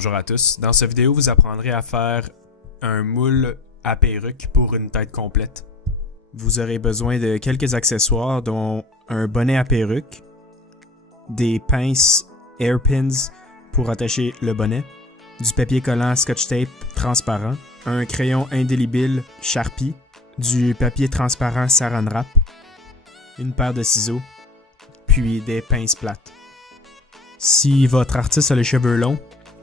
bonjour à tous. Dans cette vidéo, vous apprendrez à faire un moule à perruque pour une tête complète. Vous aurez besoin de quelques accessoires dont un bonnet à perruque, des pinces hairpins pour attacher le bonnet, du papier collant Scotch Tape transparent, un crayon indélébile Sharpie, du papier transparent Saran Wrap, une paire de ciseaux, puis des pinces plates. Si votre artiste a les cheveux longs,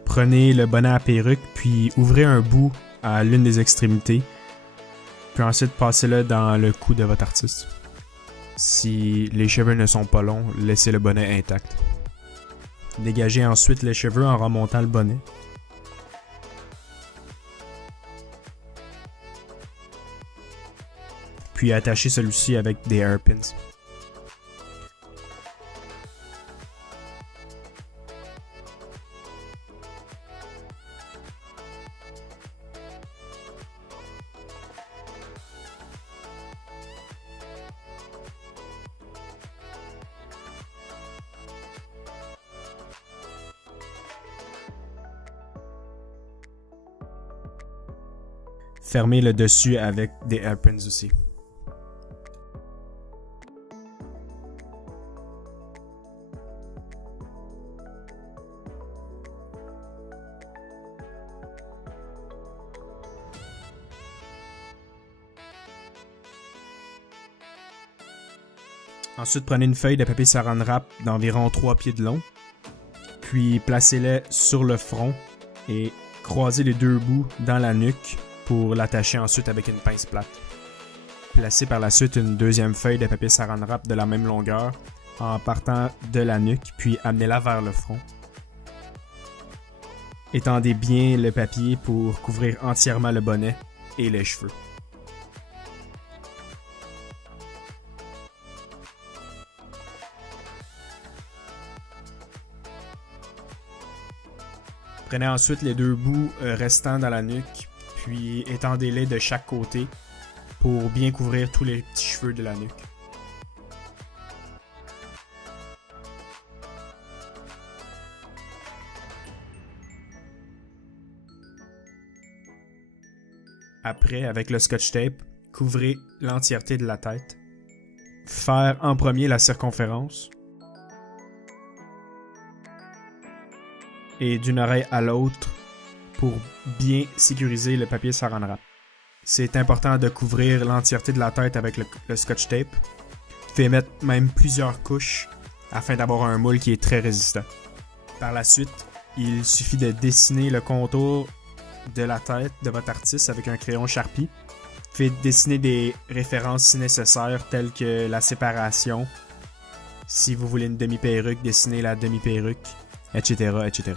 prenez le bonnet à perruque puis ouvrez un bout à l'une des extrémités, puis ensuite passez-le dans le cou de votre artiste. Si les cheveux ne sont pas longs, laissez le bonnet intact. Dégagez ensuite les cheveux en remontant le bonnet. Puis attachez celui-ci avec des hairpins. Fermez le dessus avec des hairpins aussi. Ensuite, prenez une feuille de papier Saran Wrap d'environ 3 pieds de long, puis placez-les sur le front et croisez les deux bouts dans la nuque pour l'attacher ensuite avec une pince plate. Placez par la suite une deuxième feuille de papier Saran Wrap de la même longueur en partant de la nuque, puis amenez-la vers le front. Étendez bien le papier pour couvrir entièrement le bonnet et les cheveux. Prenez ensuite les deux bouts restants dans la nuque, puis étendez-les de chaque côté pour bien couvrir tous les petits cheveux de la nuque. Après, avec le Scotch Tape, couvrez l'entièreté de la tête. Faire en premier la circonférence. Et d'une oreille à l'autre pour bien sécuriser le papier Saran Wrap. C'est important de couvrir l'entièreté de la tête avec le Scotch Tape. Vous pouvez mettre même plusieurs couches afin d'avoir un moule qui est très résistant. Par la suite, il suffit de dessiner le contour de la tête de votre artiste avec un crayon Sharpie. Vous pouvez dessiner des références si nécessaire telles que la séparation. Si vous voulez une demi-perruque, dessinez la demi-perruque, etc., etc.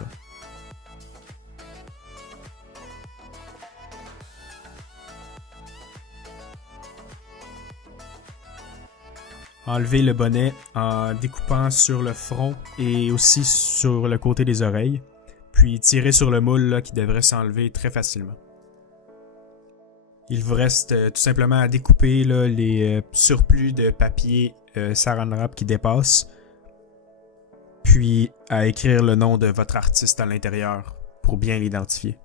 Enlevez le bonnet en découpant sur le front et aussi sur le côté des oreilles, puis tirez sur le moule là, qui devrait s'enlever très facilement. Il vous reste tout simplement à découper là, les surplus de papier Saran Wrap qui dépassent, puis à écrire le nom de votre artiste à l'intérieur pour bien l'identifier.